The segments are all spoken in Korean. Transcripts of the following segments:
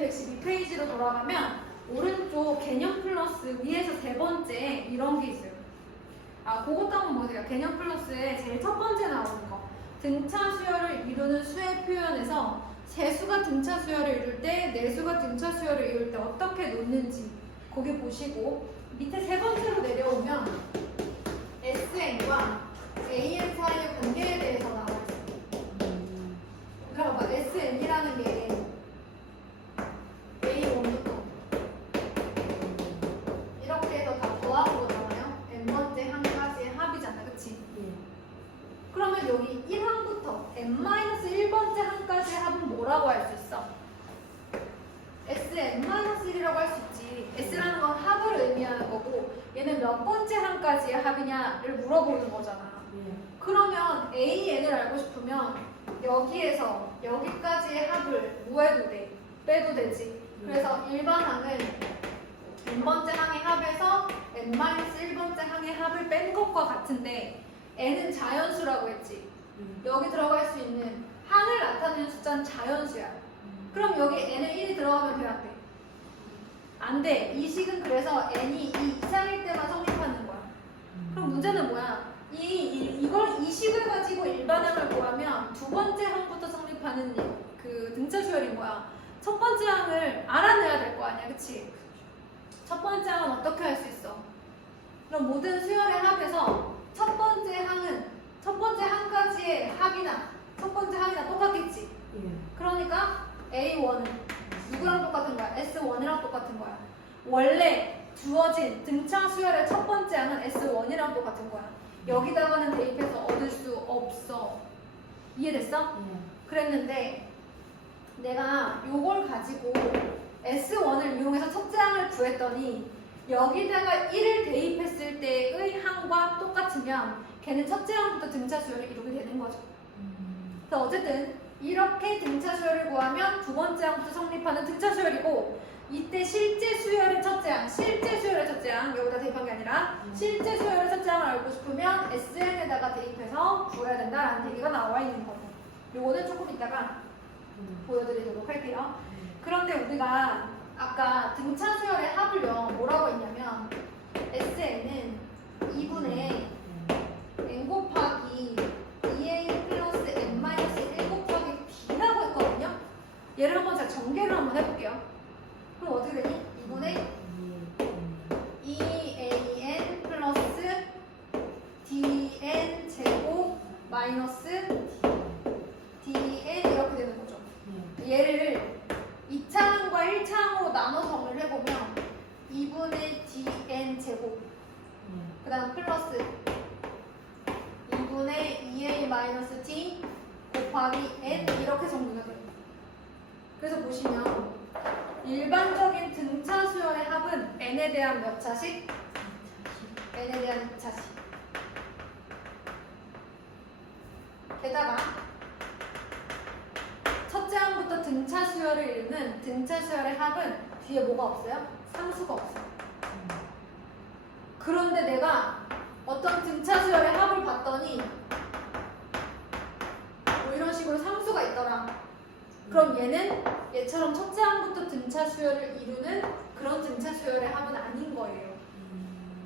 2112페이지로 돌아가면 오른쪽 개념 플러스 위에서 세 번째 이런 게 있어요. 아, 그것도 한번 보세요. 개념 플러스에 제일 첫 번째 나오는 거. 등차 수열을 이루는 수의 표현에서 세수가 등차 수열을 이룰 때, 내수가 등차 수열을 이룰 때 어떻게 놓는지 거기 보시고 밑에 세 번째로 내려오면 SN과 AN 사이의 관계에 대해서 나와 있어요. 그럼 봐, SN이라는 게 A1부터 이렇게 해서 다 더하고 나와요. n번째 한 가지의 합이잖아, 그치? 그러면 여기 1항부터 n-1번째 항까지의 합은 뭐라고 할 수 있어? Sn-1이라고 할 수 있지. S라는 건 합을 의미하는 거고 얘는 몇 번째 항까지의 합이냐를 물어보는 거잖아. 그러면 AN을 알고 싶으면 여기에서 여기까지의 합을 뭐 해도 돼? 빼도 되지. 그래서 일반 항은 n번째 항의 합에서 n-1번째 항의 합을 뺀 것과 같은데 n은 자연수라고 했지. 여기 들어갈 수 있는 항을 나타내는 숫자는 자연수야. 그럼 여기 n에 1이 들어가면 돼, 안 돼? 안 돼. 이 식은 그래서 n이 2 이상일 때만 성립하는 거야. 그럼 문제는 뭐야? 이 식을 가지고 일반항을 구하면 두 번째 항부터 성립하는 그 등차 수열이 뭐야? 첫 번째 항을 알아내야 될 거 아니야, 그치? 첫 번째 항은 어떻게 할 수 있어? 그럼 모든 수열의 합에서 첫 번째 항은 첫 번째 항까지의 합이나 첫 번째 항이나 똑같겠지? 그러니까 A1은 누구랑 똑같은 거야? S1이랑 똑같은 거야. 원래 주어진 등차 수열의 첫 번째 항은 S1이랑 똑같은 거야. 여기다가는 대입해서 얻을 수 없어. 이해됐어? 그랬는데 내가 요걸 가지고 S1을 이용해서 첫째 항을 구했더니 여기다가 1을 대입했을 때의 항과 똑같으면 걔는 첫째 항부터 등차 수열을 이루게 되는 거죠. 그래서 어쨌든 이렇게 등차 수열을 구하면 두 번째 항부터 성립하는 등차 수열이고 이때 실제 수열의 첫째 항, 실제 수열의 첫째 항 여기다 대입한 게 아니라 실제 수열의 첫째 항을 알고 싶으면 SN에다가 대입해서 구해야 된다라는 얘기가 나와 있는 거죠. 요거는 조금 이따가 보여드리도록 할게요. 그런데 우리가 아까 등차 수열의 합을요 뭐라고 했냐면 SN은 2분의 n 곱하기 2a 플러스 n-1 곱하기 b라고 했거든요. 얘를 한번 제가 전개를 한번 해볼게요. 그럼 어떻게 되니? 2분의 2an 플러스 dn 제곱 마이너스 dn 이렇게 되는 거죠. 얘를 2차항과 1차항으로 나눠 정리를 해보면 2분의 dn 제곱 그 다음 플러스 2분의 2a d 곱하기 n 이렇게 정리가 돼요. 그래서 보시면 일반적인 등차 수열의 합은 n에 대한 몇 차식? n에 대한 2차식. 게다가 첫째 항부터 등차 수열을 이루는 등차 수열의 합은 뒤에 뭐가 없어요? 상수가 없어요. 그런데 내가 어떤 등차 수열의 합을 봤더니 뭐 이런 식으로 상수가 있더라. 그럼 얘는 얘처럼 첫째 항부터 등차 수열을 이루는 그런 등차 수열의 합은 아닌 거예요.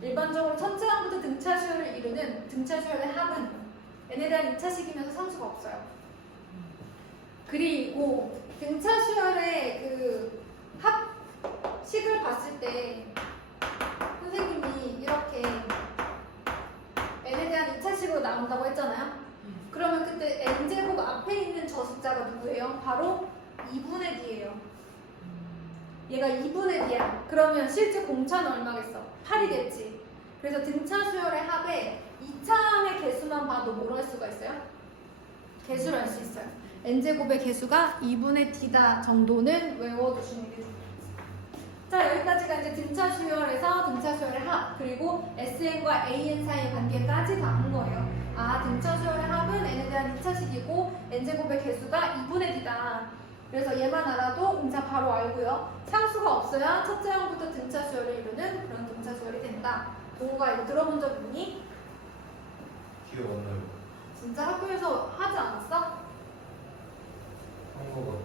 일반적으로 첫째 항부터 등차 수열을 이루는 등차 수열의 합은 n에 대한 2차식이면서 상수가 없어요. 그리고 등차 수열의 그 합식을 봤을 때 선생님이 이렇게 n에 대한 2차식으로 나온다고 했잖아요. 그러면 그때 n제곱 앞에 있는 저 숫자가 누구예요? 바로 2분의 d예요. 얘가 2분의 d야. 그러면 실제 공차는 얼마겠어? 8이겠지. 그래서 등차 수열의 합에 2차항의 개수만 봐도 뭘 할 수가 있어요? 개수를 할 수 있어요. n제곱의 개수가 2분의 d다 정도는 외워두시는 게 좋겠어요. 자, 여기까지가 이제 등차 수열에서 등차 수열의 합 그리고 SN과 AN 사이의 관계까지 다 한 거예요. 아, 등차 수열의 합은 n에 대한 2차식이고 n제곱의 개수가 2분의 d다. 그래서 얘만 알아도 공차 바로 알고요. 상수가 없어야 첫째 항부터 등차 수열을 이루는 그런 등차 수열이 된다. 동호가 이거 들어본 적 있니? 기억 안 나요. 진짜 학교에서 하지 않았어? 한국어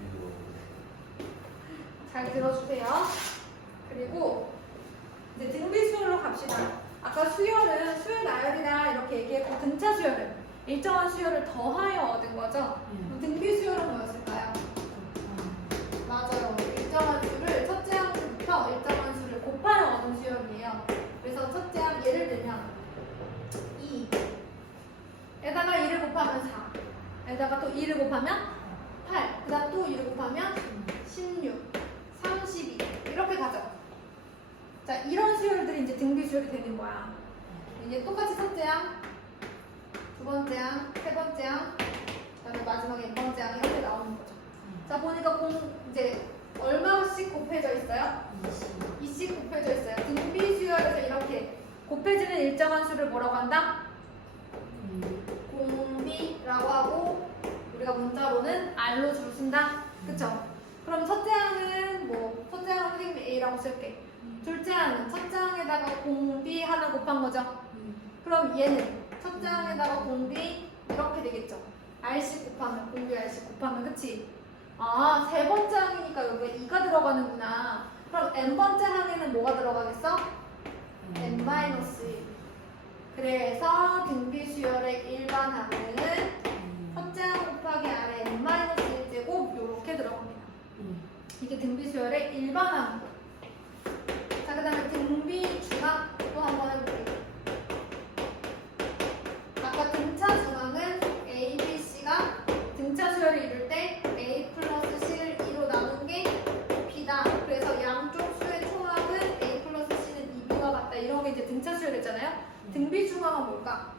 미국 잘 들어주세요. 그리고 이제 등비 수열로 갑시다. 아까 수열은 수열 나열이다 이렇게 얘기했고 등차 수열은 일정한 수열을 더하여 얻은 거죠. 그럼 등비 수열은 뭐였을까요? 맞아요. 일정한 수를 첫째 항부터 일정한 수를 곱하여 얻은 수열이에요. 그래서 첫째 항 예를 들면 2 에다가 2를 곱하면 4 에다가 또 2를 곱하면 8 그 다음 또 2를 곱하면 16 32 이렇게 가죠. 자 이런 수열들이 이제 등비 수열이 되는 거야. 이제 똑같이 첫째 항 두 번째 항, 세 번째 항, 그다음에 마지막에 n 번째 항 이렇게 나오는 거죠. 자 보니까 이제 얼마씩 곱해져 있어요? 2씩 곱해져 있어요. 등비 수열에서 이렇게 곱해지는 일정한 수를 뭐라고 한다? 공비라고 하고 우리가 문자로는 R로 줄 쓴다. 그쵸? 그럼 첫째 항은 첫째 항은 선생님이 A라고 쓸게. 둘째 항은 첫째 항에다가 공비 하나 곱한 거죠. 그럼 얘는 첫째 항에다가 공비 이렇게 되겠죠. R씩 곱하면 공비 R씩 곱하면 그치? 아, 세 번째 항이니까 여기에 2가 들어가는구나. 그럼 n번째 항에는 뭐가 들어가겠어? n-1. 그래서 등비 수열의 일반 항은 첫째 항 곱하기 R의 n-1제곱 이렇게 들어갑니다. 이게 등비 수열의 일반 항이고. 자, 그 다음에 등비 중항 또 한번 해볼게요. 아까 등차 중항은 A, B, C가 등차 수열을 이룰 때 A 플러스 C를 2로 나눈 게 B다. 그래서 양쪽 수의 총합은 A 플러스 C는 2B와 같다. 이런 게 이제 등차 수열 했잖아요. 등비 중항은 뭘까?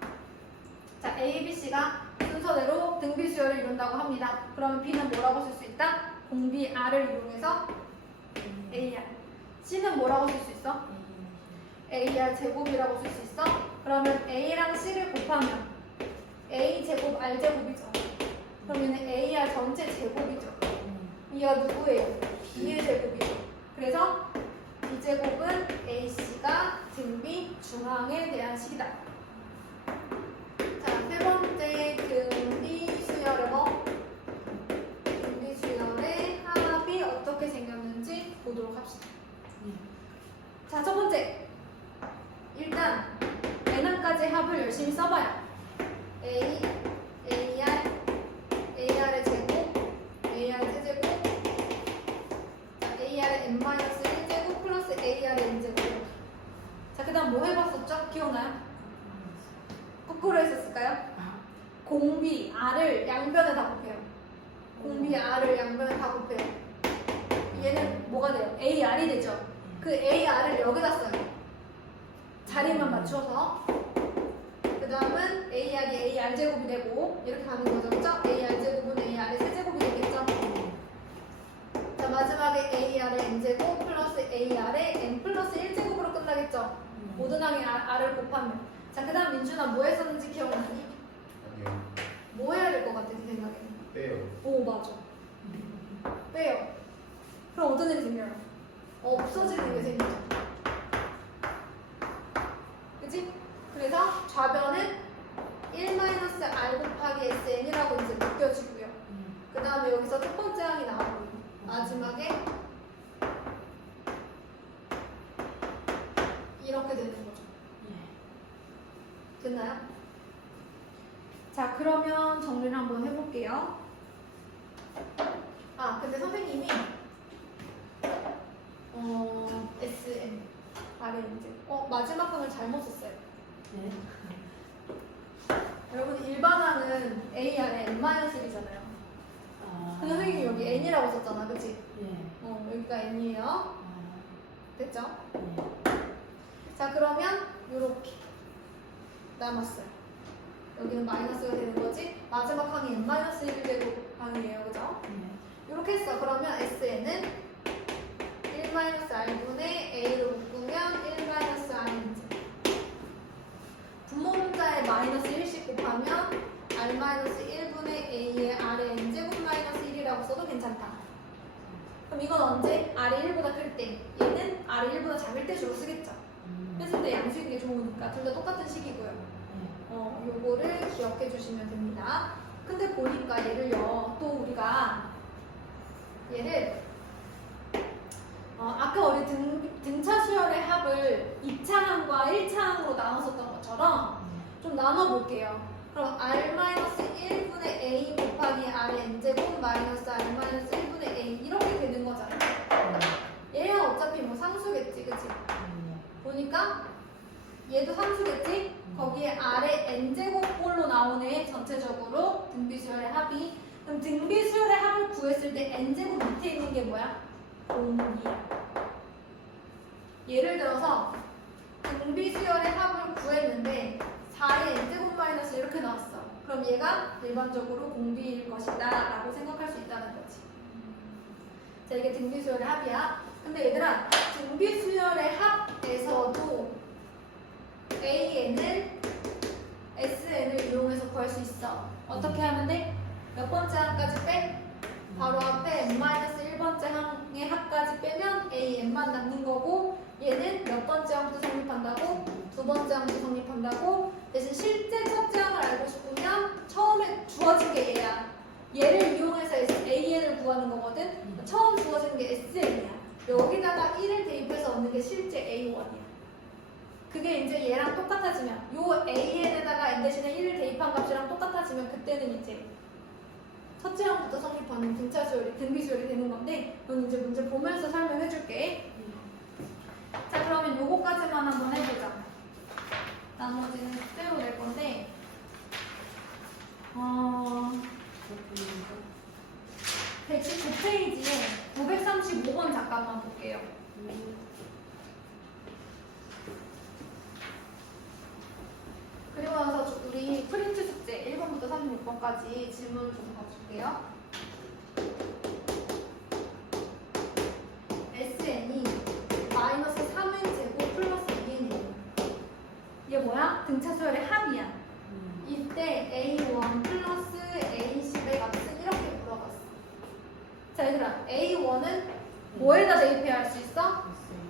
자, A, B, C가 순서대로 등비 수열을 이룬다고 합니다. 그러면 B는 뭐라고 쓸 수 있다? 공비 R을 이용해서 AR. C는 뭐라고 쓸 수 있어? AR 제곱이라고 쓸 수 있어? 그러면 A랑 C를 곱하면 A 제곱 R 제곱이죠. 그럼 얘는 AR 전체 제곱이죠. 이가 누구예요? B의 제곱이죠. 그래서 이 제곱은 AC가 등비 중항에 대한 식이다. 자, 세 번째 등비 수열의 등비 수열의 합이 어떻게 생겼는지 보도록 합시다. 자, 첫 번째. 일단 n항까지 합을 열심히 써봐요. A, AR, AR의 제곱, AR 세제곱, AR의 n-1제곱 플러스 AR의 n제곱. 자, 그 다음 뭐 해봤었죠? 기억나요? 거꾸로 했었을까요? 공비 R을 양변에 다 곱해요. 공비 R을 양변에 다 곱해요. 얘는 뭐가 돼요? AR이 되죠? 그 AR을 여기다 써요. 자리만 맞춰서. 그 다음은 AR이 AR제곱이 되고 이렇게 가는 거죠. 그쵸? AR제곱은 AR의 세제곱이 되겠죠? 자, 마지막에 AR의 n제곱 플러스 AR의 n 플러스 1제곱으로 끝나겠죠? 모든 항에 R을 곱하면. 자, 그 다음 민준아 뭐 했었는지 기억나니? 아니요. 뭐 해야 될 것 같아, 네 생각에는? 빼요. 오, 맞아. 빼요. 그럼 어떤 일이 생겨요? 없어지는 게 생기죠. 그치? 그래서 좌변은 1-R 곱하기 SN이라고 이제 느껴지고요. 그 다음에 여기서 첫 번째 항이 나오고 마지막에 이렇게 되는 거죠. 됐나요? 자, 그러면 정리를 한번 해볼게요. 아, 근데 선생님이 SN 아래 이제 마지막 항을 잘못 썼어요. 네. 여러분 일반항은 AR의 n-1이잖아요. 근데 선생님이 여기 n이라고 썼잖아, 그치? 네. 여기가 n이에요. 됐죠? 네. 자, 그러면 요렇게 남았어요. 여기는 마이너스가 되는 거지. 마지막 항이 n-1 되고 항이에요, 그죠? 네. 이렇게 했어. 그러면 SN은 1-R분의 A로 묶으면 1-R인지. 분모문자에 마이너스 1씩 곱하면 R-1분의 A의 R의 n제곱 마이너스 1이라고 써도 괜찮다. 그럼 이건 언제? R이 1보다 클 때. 얘는 R이 1보다 작을 때 주로 쓰겠죠. 했을 때 양수인 게 좋으니까 둘 다 똑같은 식이고요. 요거를 기억해 주시면 됩니다. 근데 보니까 얘를요, 또 우리가 얘를 2차항과 1차항으로 나눴었던 것처럼 좀 나눠볼게요. 그럼 R-1분의 A 곱하기 R의 n제곱 마이너스 R-1분의 A 이렇게 되는 거잖아. 얘는 어차피 뭐 상수겠지, 그치? 보니까 얘도 상수겠지? 거기에 R의 n제곱꼴로 나오네, 전체적으로 등비수열의 합이. 그럼 등비수열의 합을 구했을 때 n제곱 밑에 있는 게 뭐야? 공비야. 예를 들어서 등비수열의 합을 구했는데 4의 n제곱 마이너스 이렇게 나왔어. 그럼 얘가 일반적으로 공비일 것이다 라고 생각할 수 있다는 거지. 자, 이게 등비수열의 합이야. 근데 얘들아, 등비수열의 합에서도 AN을 SN을 이용해서 구할 수 있어. 어떻게 하면 돼? 몇 번째 항까지 빼? 바로 앞에 n-1번째 항의 합까지 빼면 AN만 남는 거고, 얘는 몇 번째 항부터 성립한다고? 두 번째 항부터 성립한다고? 대신 실제 첫째 항을 알고 싶으면 처음에 주어진 게 얘야. 얘를 이용해서 AN을 구하는 거거든. 처음 주어진 게 SN이야. 여기다가 1을 대입해서 얻는 게 실제 A1이야. 그게 이제 얘랑 똑같아지면, 요 AN에다가 n 대신에 1을 대입한 값이랑 똑같아지면 그때는 이제 첫째 항부터 성립하는 등차수열이, 등비수열이 되는 건데, 이건 이제 문제 보면서 설명해 줄게. 자, 그러면 요거까지만 한번 해보자. 나머지는 그대로 낼 건데, 119페이지에 935번 잠깐만 볼게요. 그리고 나서 우리 프린트 숙제 1번부터 36번까지 질문을 좀 봐줄게요. SN이 마이너스 3n 제곱 플러스 2n이에요. 이게 뭐야? 등차수열의 합이야. 이때 A1 플러스 A10의 값은 이렇게 물어봤어. 자, 얘들아, A1은 뭐에다 대입해야 할 수 있어?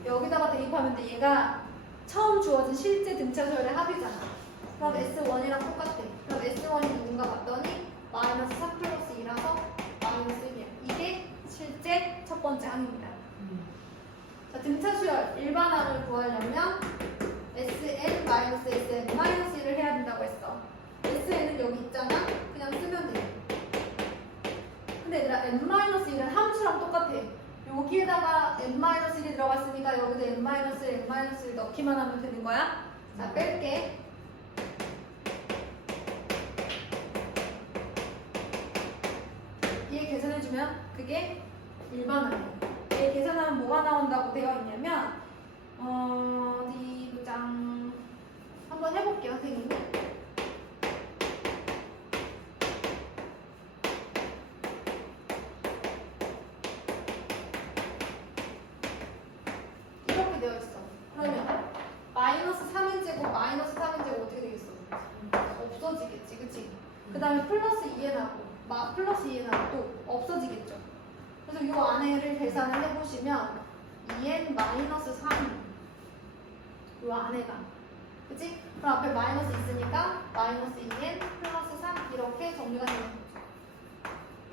여기다가 대입하면 돼. 얘가 처음 주어진 실제 등차수열의 합이잖아. 그럼 S1이랑 똑같아. 그럼 S1이 누군가 봤더니 마이너스 4 플러스 2라서 마이너스 1이야. 이게 실제 첫 번째 항입니다. 자, 등차수열 일반항을 구하려면 SN 마이너스 SN 마이너스 1을 해야 된다고 했어. SN은 여기 있잖아. 그냥 쓰면 돼. 근데 얘들아, n-1은 함수랑 똑같아. 여기에다가 n-1이 들어갔으니까 여기도 n-1 넣기만 하면 되는 거야. 자, 뺄게. 얘 계산해주면 그게 일반항이야. 얘 계산하면 뭐가 나온다고 되어 있냐면, 어디 보자. 한번 해볼게요, 선생님이. 이렇게 되어 있어. 그러면 마이너스 3n제곱 마이너스 3n제곱 어떻게 되겠어? 없어지겠지, 그치? 그 다음에 플러스 2n하고 플러스 2n하고 또 없어지겠죠. 그래서 이 안에를 계산을 해보시면 2n 마이너스 3 이 안에가, 그치? 그럼 앞에 마이너스 있으니까 마이너스 2n 플러스 3 이렇게 정리가 되는 거죠.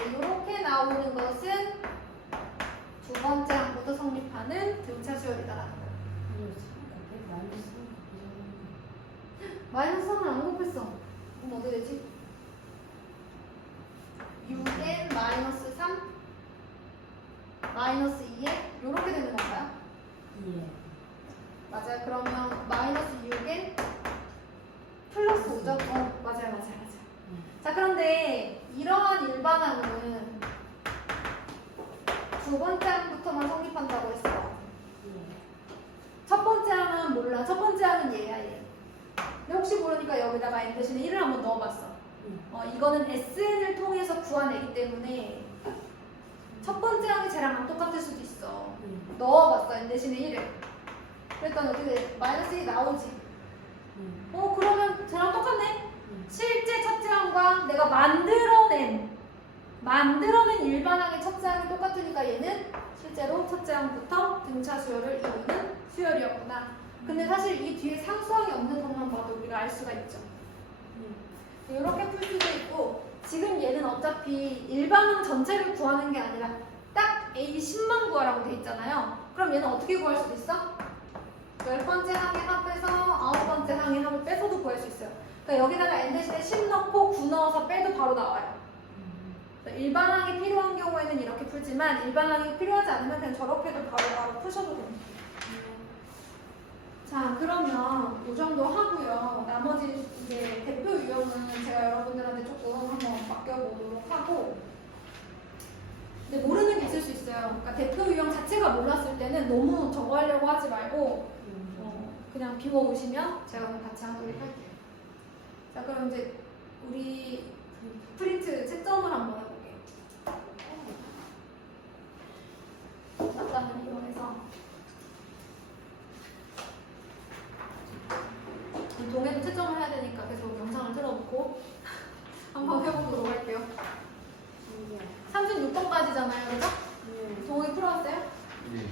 이렇게 나오는 것은 두 번째 항부터 성립하는 등차수열이다라는 거예요. 마이너스 3을 안 곱했어. 그럼 어떻게 되지? 6n 마이너스 3 마이너스 2n 이렇게 되는 건가요? 예. 맞아요. 그러면 마이너스 6n 플러스 5점. 맞아요. 자, 그런데 이러한 일반항은 두 번째 항부터만 성립한다고 했어. 첫 번째 항은 몰라. 첫 번째 항은 얘야, 얘. 근데 혹시 모르니까 여기다가 n 대신에 1을 한번 넣어봤어. 이거는 SN을 통해서 구하내기 때문에 첫 번째 항이 쟤랑 안 똑같을 수도 있어. 넣어봤어, n 대신에 1을. 그랬더니 어떻게 돼? 마이너스 1이 나오지. 그러면 쟤랑 똑같네? 실제 첫째 항과 내가 만들어낸 일반항의 첫째 항이 똑같으니까 얘는 실제로 첫째 항부터 등차 수열을 이루는 수열이었구나. 근데 사실 이 뒤에 상수항이 없는 것만 봐도 우리가 알 수가 있죠. 이렇게 풀 수도 있고, 지금 얘는 어차피 일반항 전체를 구하는 게 아니라 딱 A10만 구하라고 돼 있잖아요. 그럼 얘는 어떻게 구할 수도 있어? 10번째 항의 합에서 9번째 항의 합을 빼서도 구할 수 있어요. 그러니까 여기다가 n 대신에 10 넣고 9 넣어서 빼도 바로 나와요. 그러니까 일반항이 필요한 경우에는 이렇게 풀지만 일반항이 필요하지 않으면 그냥 저렇게도 바로 푸셔도 됩니다. 자, 그러면 이 정도 하고요. 나머지 이제 대표 유형은 제가 여러분들한테 조금 한번 맡겨보도록 하고, 근데 모르는 게 있을 수 있어요. 그러니까 대표 유형 자체가 몰랐을 때는 너무 저거 하려고 하지 말고 그냥 비워오시면 제가 그럼 같이 하도록 할게요. 자, 그럼 이제 우리 프린트 채점을 한번 해볼게요. 아까는 이용해서 동해도 채점을 해야 되니까 계속 영상을 틀어놓고 한번 해보도록 할게요. 36번까지잖아요, 그죠? 동해 풀어왔어요? 예.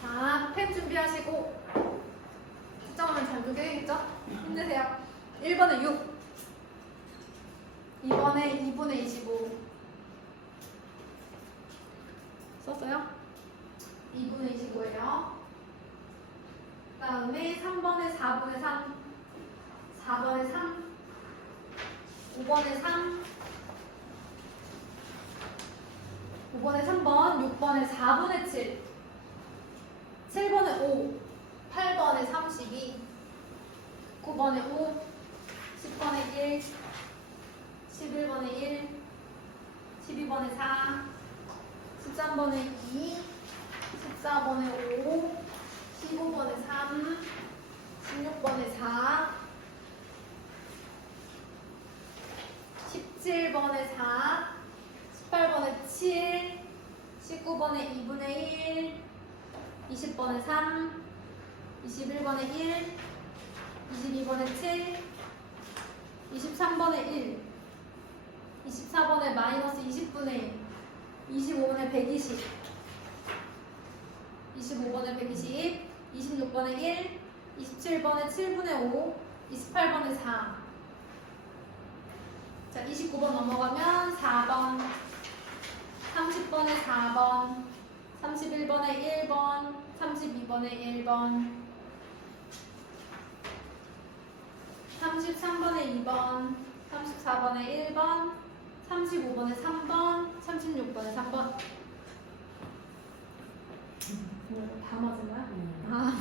자, 펜 준비하시고 채점하면 잘 두개겠죠? 힘내세요. 1번에 6, 2번에 2분의 25 썼어요? 2분의 25예요. 그 다음에 3번에 4분의 3, 4번에 3, 5번에 3, 5번에 3번, 6번에 4분의 7, 7번에 5, 8번에 32, 9번에 5, 10번에 1, 11번에 1, 12번에 4, 13번에 2, 14번에 5, 15번에 3, 16번에 4, 17번에 4, 18번에 7, 19번에 2분의 1, 20번에 3, 21번에 1, 22번에 7, 23번에 1, 24번에 마이너스 20분의 1, 25번에 120, 25번에 120, 26번에 1, 27번에 7분의 5, 28번에 4. 자, 29번 넘어가면 4번, 30번에 4번, 31번에 1번, 32번에 1번, 33번에 2번, 34번에 1번, 35번에 3번, 36번에 3번. 다 맞았나요? 아.